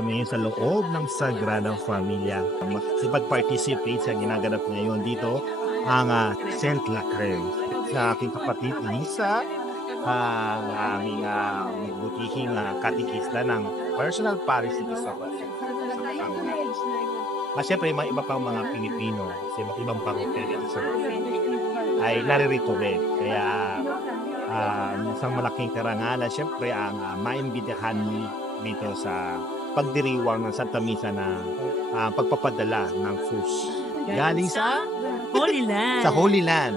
kami sa loob ng Sagradang Familia. Makipag-participate sa ginaganap ngayon dito ang Saint Lacrem. Sa aking kapatid Lisa, ang aming butihing katikista ng personal parish dito sa siyempre, may iba pang mga Pilipino sa iba't ibang parokya dito sa ay naririto rin. Kaya isang malaking karangalan, siyempre, ang maimbitahan dito sa pagdiriwang ng Santa Misa na pagpapadala ng foods galing sa Holy Land. Holy Land.